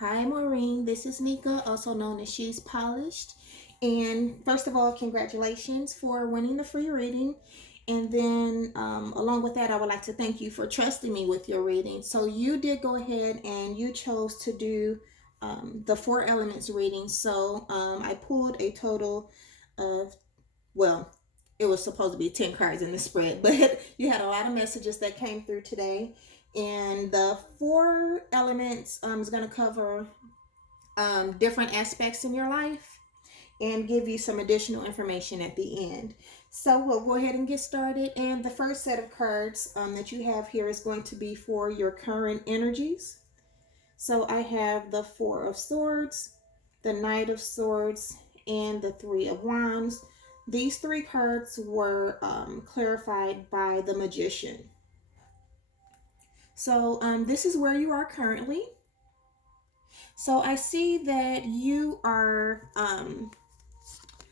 Hi, Maureen. This is Nika, also known as She's Polished. And first of all, congratulations for winning the free reading. And then, along with that, I would like to thank you for trusting me with your reading. So, you did go ahead and you chose to do the four elements reading. So, I pulled a total of, well, it was supposed to be 10 cards in the spread, but you had a lot of messages that came through today. And the four elements is going to cover different aspects in your life and give you some additional information at the end. So we'll go ahead and get started. And the first set of cards that you have here is going to be for your current energies. So I have the Four of Swords, the Knight of Swords, and the Three of Wands. These three cards were clarified by the Magician. So this is where you are currently. So I see that you are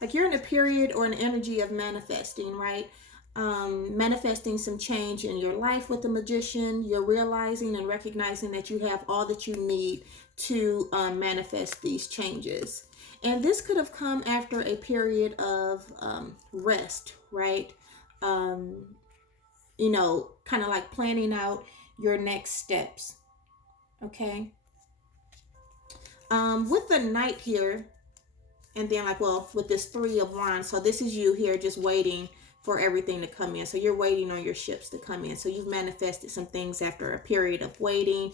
like you're in a period or an energy of manifesting, right? Manifesting some change in your life with the Magician. You're realizing and recognizing that you have all that you need to manifest these changes. And this could have come after a period of rest, right? Um, kind of like planning out your next steps. Okay. With the Knight here, and then like, well, with this Three of Wands, so this is you here just waiting for everything to come in. So you're waiting on your ships to come in. So you've manifested some things after a period of waiting,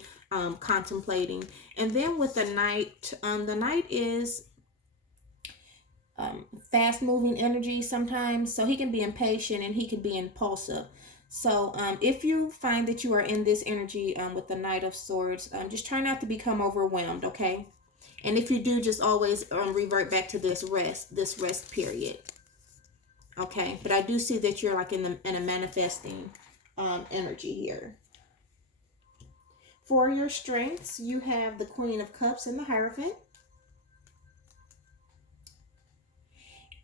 contemplating. And then with the Knight is fast moving energy sometimes. So he can be impatient and he can be impulsive. So if you find that you are in this energy with the Knight of Swords, just try not to become overwhelmed, okay? And if you do, just always revert back to this rest period. Okay, but I do see that you're like in a manifesting energy here. For your strengths, you have the Queen of Cups and the Hierophant.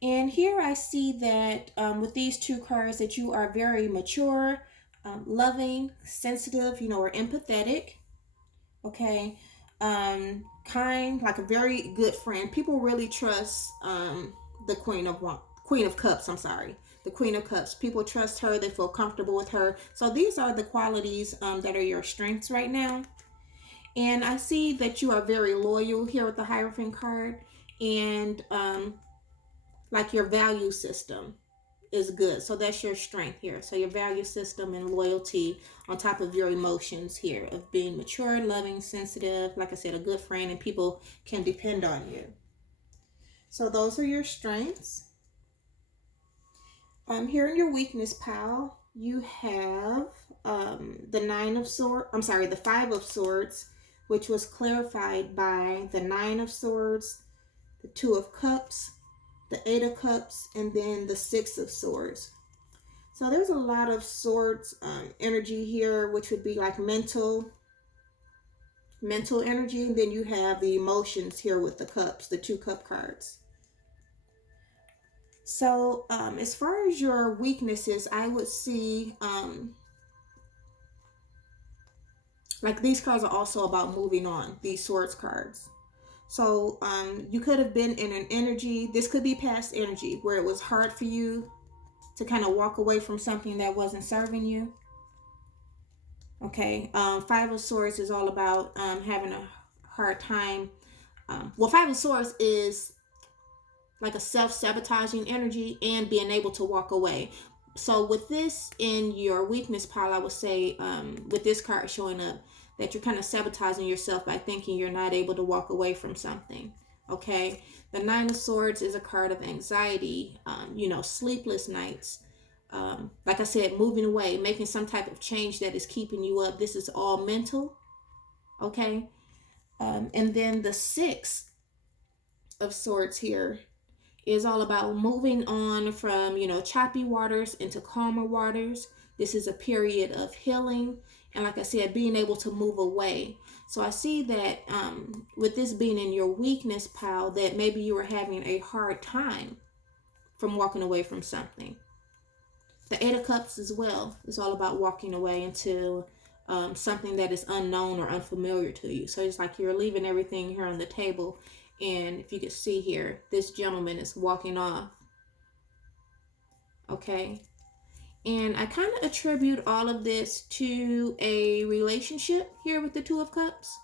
And here I see that with these two cards that you are very mature, loving, sensitive, or empathetic. Okay, kind, like a very good friend. People really trust the Queen of Cups. I'm sorry, the Queen of Cups. People trust her. They feel comfortable with her. So these are the qualities that are your strengths right now. And I see that you are very loyal here with the Hierophant card, and like your value system is good. So that's your strength here. So your value system and loyalty on top of your emotions here of being mature, loving, sensitive, like I said, a good friend, and people can depend on you. So those are your strengths. Here in your weakness pile, you have the Nine of Swords. I'm sorry, the Five of Swords, which was clarified by the Nine of Swords, the Two of Cups, the Eight of Cups, and then the Six of Swords. So there's a lot of swords energy here, which would be like mental energy. And then you have the emotions here with the cups, the two cup cards. So as far as your weaknesses, I would see like these cards are also about moving on, these swords cards. So you could have been in an energy, this could be past energy, where it was hard for you to kind of walk away from something that wasn't serving you. Okay, Five of Swords is all about having a hard time. Well, Five of Swords is like a self-sabotaging energy and being able to walk away. So with this in your weakness pile, I would say with this card showing up, that you're kind of sabotaging yourself by thinking you're not able to walk away from something. Okay, the Nine of Swords is a card of anxiety, sleepless nights. Like I said, moving away, making some type of change that is keeping you up. This is all mental. Okay, and then the Six of Swords here is all about moving on from, choppy waters into calmer waters. This is a period of healing. And like I said, being able to move away. So I see that with this being in your weakness pile, that maybe you were having a hard time from walking away from something. The Eight of Cups as well is all about walking away into something that is unknown or unfamiliar to you. So it's like you're leaving everything here on the table. And if you can see here, this gentleman is walking off. Okay. And I kind of attribute all of this to a relationship here with the Two of Cups.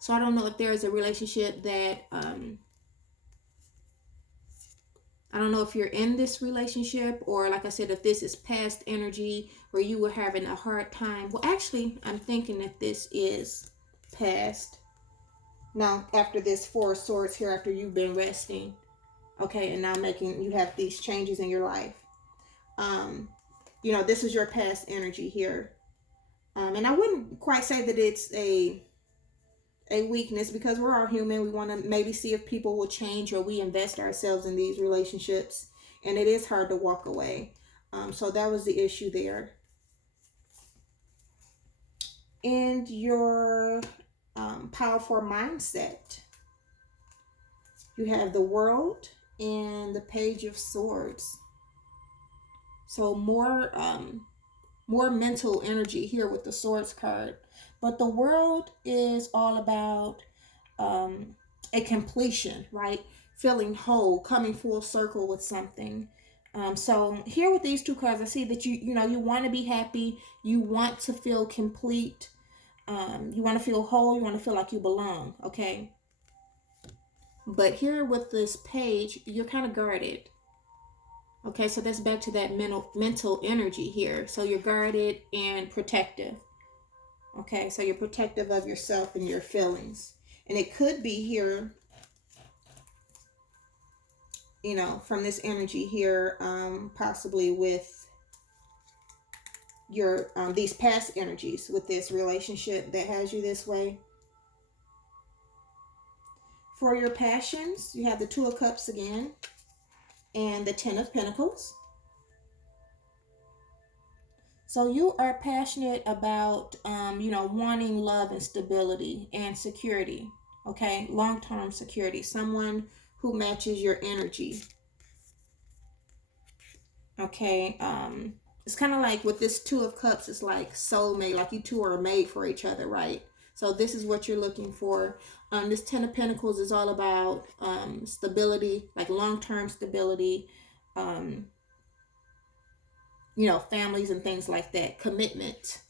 So I don't know if there's a relationship that, I don't know if you're in this relationship, or like I said, if this is past energy where you were having a hard time. Well, actually, I'm thinking that this is past. Now, after this Four of Swords here, after you've been resting, okay, and now you have these changes in your life. This is your past energy here. And I wouldn't quite say that it's a weakness, because we're all human. We want to maybe see if people will change, or we invest ourselves in these relationships, and it is hard to walk away. So that was the issue there. And your powerful mindset, you have the World and the Page of Swords. So more mental energy here with the Swords card. But the World is all about a completion, right? Feeling whole, coming full circle with something. So here with these two cards, I see that you want to be happy. You want to feel complete. You want to feel whole. You want to feel like you belong, okay? But here with this page, you're kind of guarded. Okay, so that's back to that mental energy here. So you're guarded and protective. Okay, so you're protective of yourself and your feelings. And it could be here, from this energy here, possibly with your these past energies with this relationship that has you this way. For your passions, you have the Two of Cups again, and the Ten of Pentacles. So you are passionate about, wanting love and stability and security, okay? Long-term security, someone who matches your energy, okay? It's kind of like with this Two of Cups, it's like soulmate, like you two are made for each other, right? So this is what you're looking for. This Ten of Pentacles is all about stability, like long-term stability, families and things like that, commitment.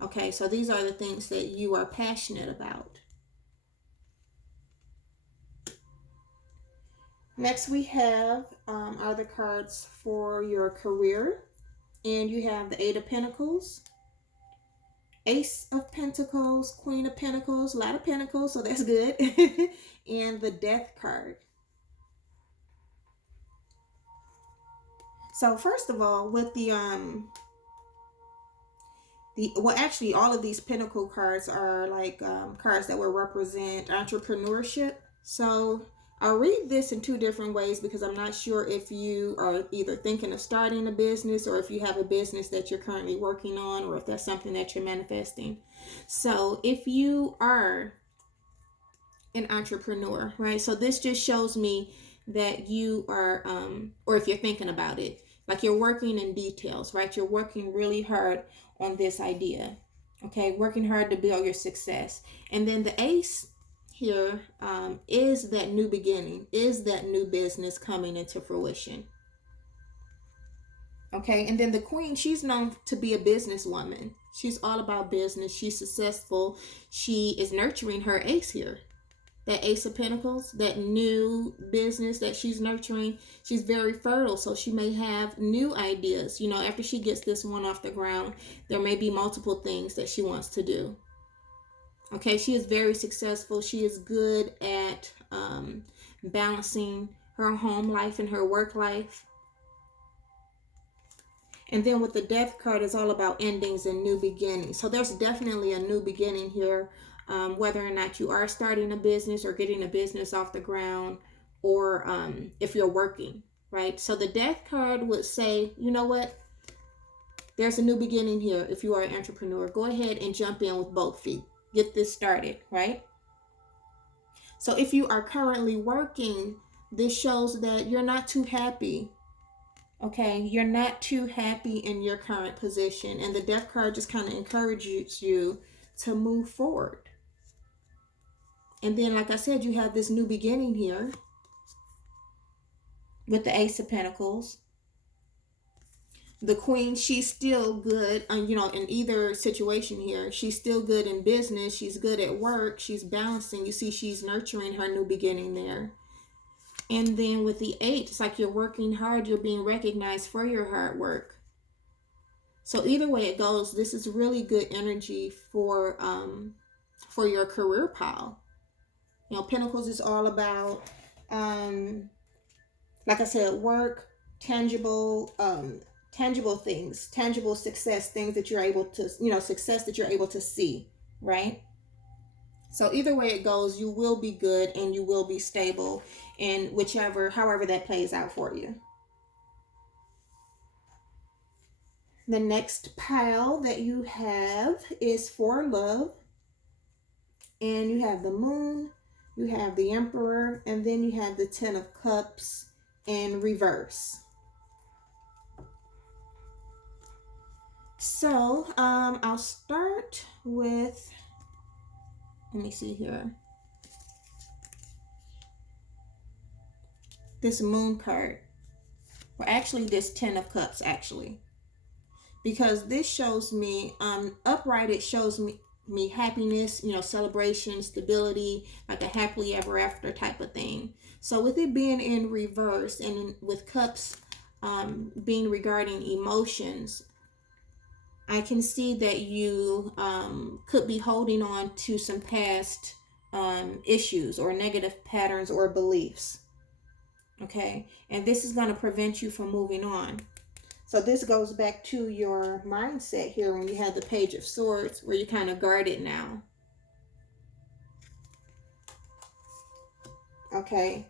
Okay, so these are the things that you are passionate about. Next we have other cards for your career. And you have the Eight of Pentacles, Ace of Pentacles, Queen of Pentacles, a lot of Pentacles, so that's good. And the Death card. So first of all, with actually all of these Pentacle cards are like cards that will represent entrepreneurship. So I'll read this in two different ways, because I'm not sure if you are either thinking of starting a business, or if you have a business that you're currently working on, or if that's something that you're manifesting. So if you are an entrepreneur, right? So this just shows me that you are, or if you're thinking about it, like you're working in details, right? You're working really hard on this idea, okay? Working hard to build your success. And then the Ace here is that new beginning, is that new business coming into fruition. Okay, and then the Queen, she's known to be a businesswoman. She's all about business. She's successful. She is nurturing her Ace here. That Ace of Pentacles, that new business that she's nurturing. She's very fertile, so she may have new ideas. After she gets this one off the ground, there may be multiple things that she wants to do. Okay, she is very successful. She is good at balancing her home life and her work life. And then with the Death card, it's all about endings and new beginnings. So there's definitely a new beginning here, whether or not you are starting a business or getting a business off the ground, or if you're working, right? So the Death card would say, you know what? There's a new beginning here. If you are an entrepreneur, go ahead and jump in with both feet. Get this started, right? So if you are currently working, this shows that you're not too happy Okay, you're not too happy in your current position, and the Death card just kind of encourages you to move forward. And then, like I said, you have this new beginning here with the Ace of Pentacles. The Queen, she's still good, in either situation here. She's still good in business. She's good at work. She's balancing. You see, she's nurturing her new beginning there. And then with the 8, it's like you're working hard. You're being recognized for your hard work. So either way it goes, this is really good energy for your career pile. Pentacles is all about, like I said, work, tangible things, tangible success, things that you're able to, success that you're able to see, right? So either way it goes, you will be good and you will be stable in however that plays out for you. The next pile that you have is for love. And you have the Moon, you have the Emperor, and then you have the 10 of Cups in reverse. So, I'll start with, let me see here, this Moon card, or actually this 10 of Cups, actually. Because this shows me, upright, it shows me happiness, celebration, stability, like a happily ever after type of thing. So with it being in reverse and with cups being regarding emotions, I can see that you could be holding on to some past issues or negative patterns or beliefs. Okay, and this is going to prevent you from moving on. So this goes back to your mindset here when you have the Page of Swords, where you kind of guarded now. Okay.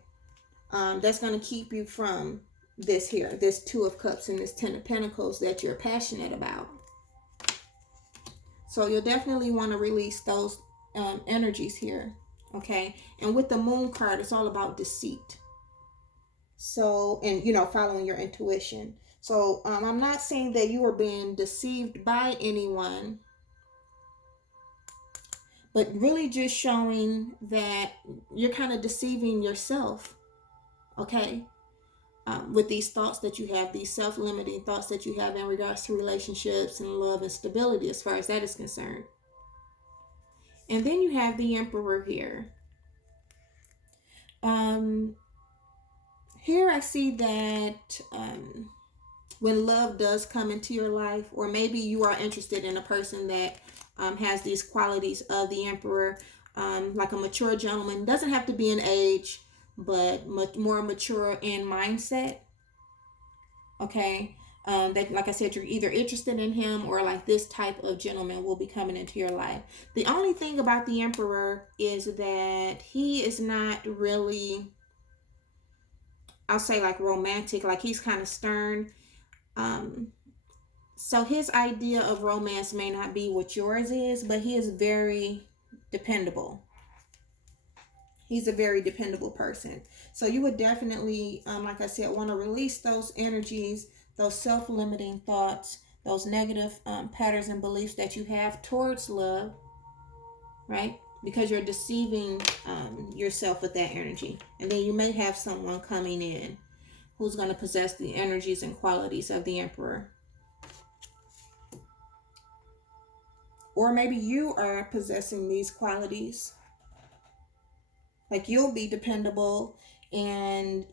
That's going to keep you from this here, this 2 of Cups and this 10 of Pentacles that you're passionate about. So you'll definitely want to release those energies here. Okay. And with the Moon card, it's all about deceit. So, and following your intuition. So I'm not saying that you are being deceived by anyone, but really just showing that you're kind of deceiving yourself, okay? With these thoughts that you have, these self-limiting thoughts that you have in regards to relationships and love and stability as far as that is concerned. And then you have the Emperor here. Here I see that when love does come into your life, or maybe you are interested in a person that has these qualities of the Emperor, like a mature gentleman. Doesn't have to be in age, but more mature in mindset. Okay, that, like I said, you're either interested in him or like this type of gentleman will be coming into your life. The only thing about the Emperor is that he is not really, I'll say, like romantic. Like he's kind of stern. So his idea of romance may not be what yours is, but he is very dependable. He's a very dependable person. So you would definitely, like I said, want to release those energies, those self-limiting thoughts, those negative patterns and beliefs that you have towards love, right? Because you're deceiving yourself with that energy. And then you may have someone coming in who's going to possess the energies and qualities of the Emperor. Or maybe you are possessing these qualities. Like you'll be dependable and,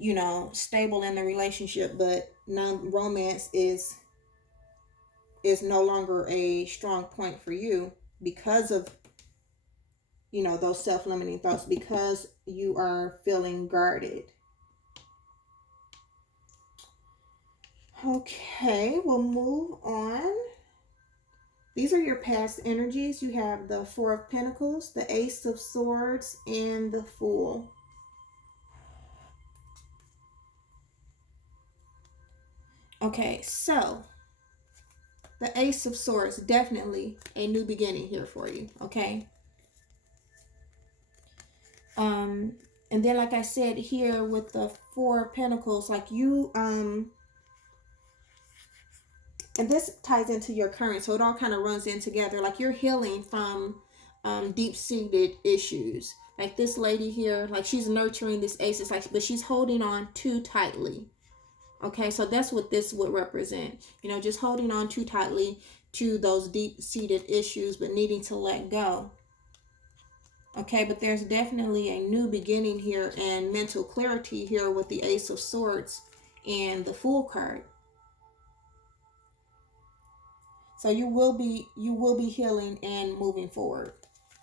stable in the relationship, but now romance is no longer a strong point for you because of, those self-limiting thoughts, because you are feeling guarded. Okay, we'll move on. These are your past energies. You have the 4 of Pentacles, the Ace of Swords, and the Fool. Okay, so the Ace of Swords, definitely a new beginning here for you, okay? And then like I said here with the 4 of Pentacles, like you And this ties into your current, so it all kind of runs in together. Like you're healing from deep-seated issues. Like this lady here, like she's nurturing this ace. It's like, but she's holding on too tightly. Okay, so that's what this would represent. You know, just holding on too tightly to those deep-seated issues, but needing to let go. Okay, but there's definitely a new beginning here and mental clarity here with the Ace of Swords and the Fool card. So you will be healing and moving forward.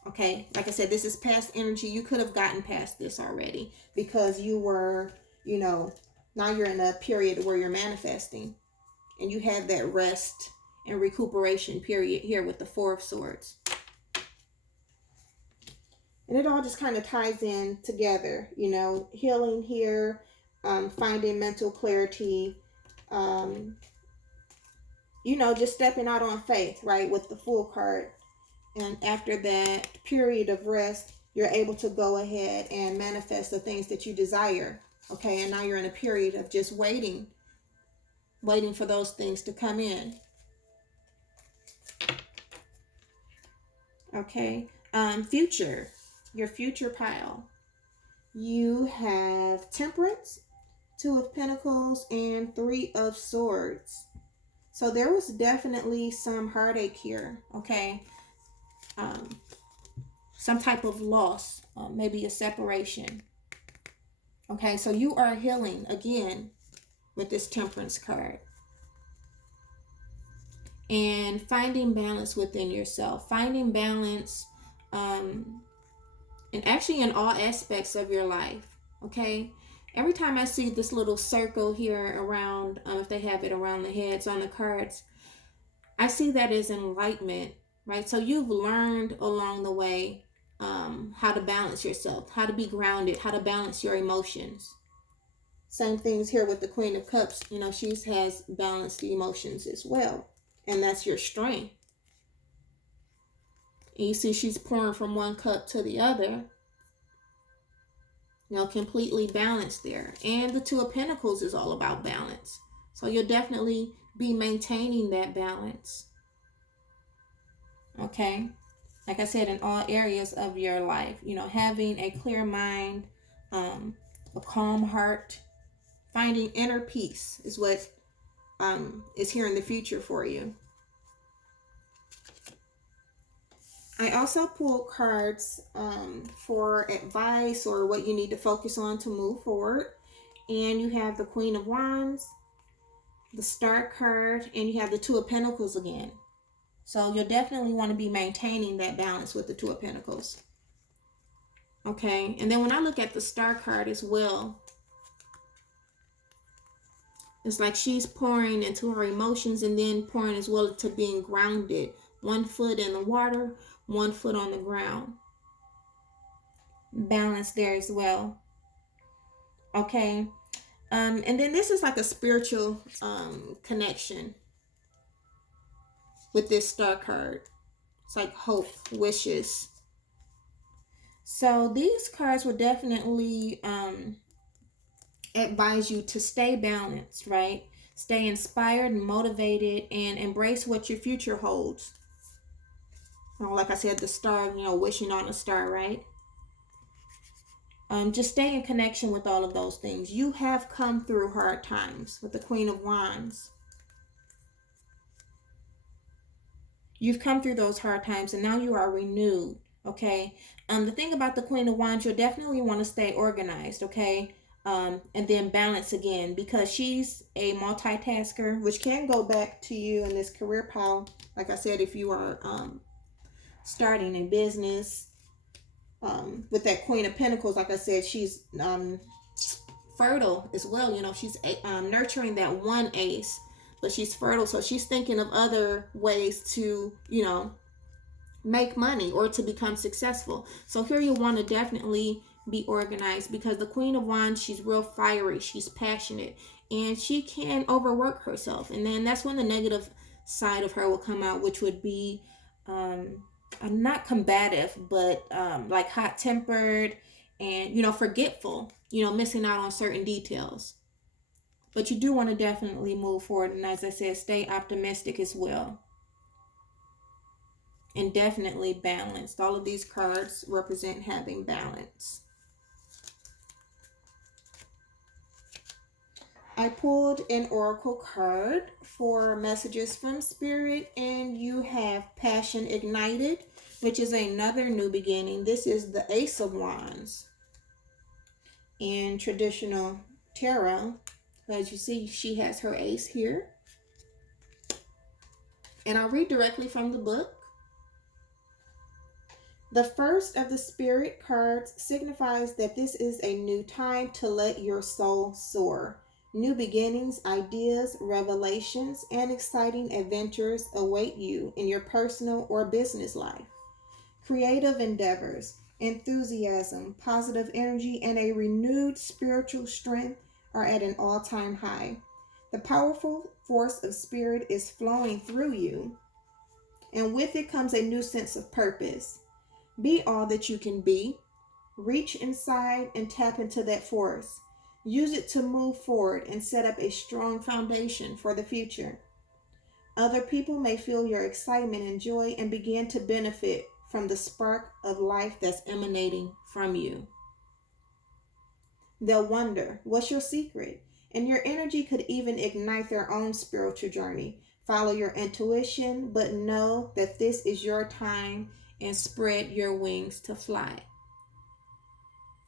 Okay, like I said, this is past energy. You could have gotten past this already because you were, you know, now you're in a period where you're manifesting and you have that rest and recuperation period here with the Four of Swords. And it all just kind of ties in together, you know, healing here, finding mental clarity, you know, just stepping out on faith, right, with the Fool card. And after that period of rest, you're able to go ahead and manifest the things that you desire. Okay, and now you're in a period of just waiting for those things to come in. Okay, future, your future pile. You have Temperance, Two of Pentacles, and Three of Swords. So there was definitely some heartache here, okay? Some type of loss, maybe a separation. Okay, so you are healing again with this Temperance card. And finding balance within yourself. Finding balance and actually in all aspects of your life, okay? Every time I see this little circle here around, if they have it around the heads on the cards, I see that as enlightenment, right? So you've learned along the way how to balance yourself, how to be grounded, how to balance your emotions. Same things here with the Queen of Cups. You know, she has balanced the emotions as well. And that's your strength. And you see she's pouring from one cup to the other. You know, completely balanced there. And the Two of Pentacles is all about balance. So you'll definitely be maintaining that balance. Okay? Like I said, in all areas of your life. You know, having a clear mind, a calm heart, finding inner peace is what is here in the future for you. I also pulled cards for advice or what you need to focus on to move forward. And you have the Queen of Wands, the Star card, and you have the Two of Pentacles again. So you'll definitely want to be maintaining that balance with the Two of Pentacles. Okay, and then when I look at the Star card as well, it's like she's pouring into her emotions and then pouring as well to being grounded. 1 foot in the water, 1 foot on the ground. Balance there as well. Okay. And then this is like a spiritual connection with this Star card. It's like hope, wishes. So these cards will definitely advise you to stay balanced, right? Stay inspired and motivated and embrace what your future holds. Like I said, the star, you know, wishing on a star, right? Just stay in connection with all of those things. You have come through hard times with the Queen of Wands. You've come through those hard times and now you are renewed, okay? The thing about the Queen of Wands, you'll definitely want to stay organized, okay? And then balance again because she's a multitasker, which can go back to you in this career pile. Like I said, if you are starting a business, with that Queen of Pentacles, like I said, she's fertile as well. You know, she's nurturing that one ace, but she's fertile, so she's thinking of other ways to, you know, make money or to become successful. So here you want to definitely be organized because the Queen of Wands, she's real fiery, she's passionate, and she can overwork herself. And then that's when the negative side of her will come out, which would be not combative, but like hot-tempered and, you know, forgetful, you know, missing out on certain details. But you do want to definitely move forward. And as I said, stay optimistic as well. And definitely balanced. All of these cards represent having balance. I pulled an oracle card for messages from spirit, and you have passion ignited, which is another new beginning. This is the Ace of Wands in traditional tarot. As you see, she has her ace here. And I'll read directly from the book. The first of the spirit cards signifies that this is a new time to let your soul soar. New beginnings, ideas, revelations, and exciting adventures await you in your personal or business life. Creative endeavors, enthusiasm, positive energy, and a renewed spiritual strength are at an all-time high. The powerful force of spirit is flowing through you, and with it comes a new sense of purpose. Be all that you can be. Reach inside and tap into that force. Use it to move forward and set up a strong foundation for the future. Other people may feel your excitement and joy and begin to benefit from the spark of life that's emanating from you. They'll wonder, what's your secret? And your energy could even ignite their own spiritual journey. Follow your intuition, but know that this is your time and spread your wings to fly.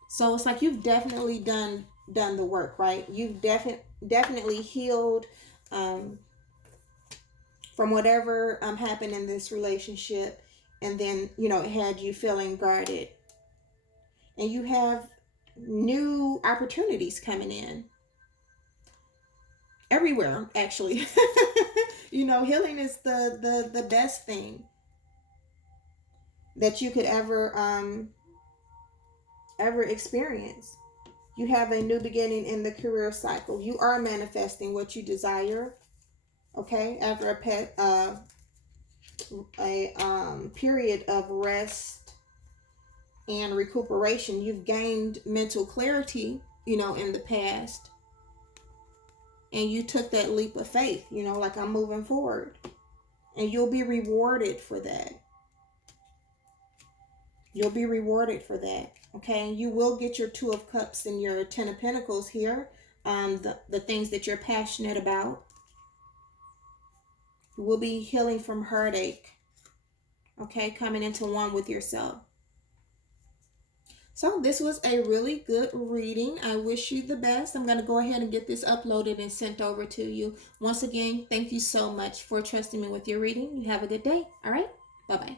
So it's like you've definitely done the work, right? You've definitely healed from whatever happened in this relationship, and then it had you feeling guarded, and you have new opportunities coming in everywhere, actually. Healing is the best thing that you could ever experience. You have a new beginning in the career cycle. You are manifesting what you desire. Okay, after a period of rest and recuperation, you've gained mental clarity, in the past, and you took that leap of faith. Like, I'm moving forward, and you'll be rewarded for that. You'll be rewarded for that. Okay, and you will get your Two of Cups and your Ten of Pentacles here. The things that you're passionate about. You will be healing from heartache. Okay, coming into one with yourself. So this was a really good reading. I wish you the best. I'm going to go ahead and get this uploaded and sent over to you. Once again, thank you so much for trusting me with your reading. You have a good day. All right, bye-bye.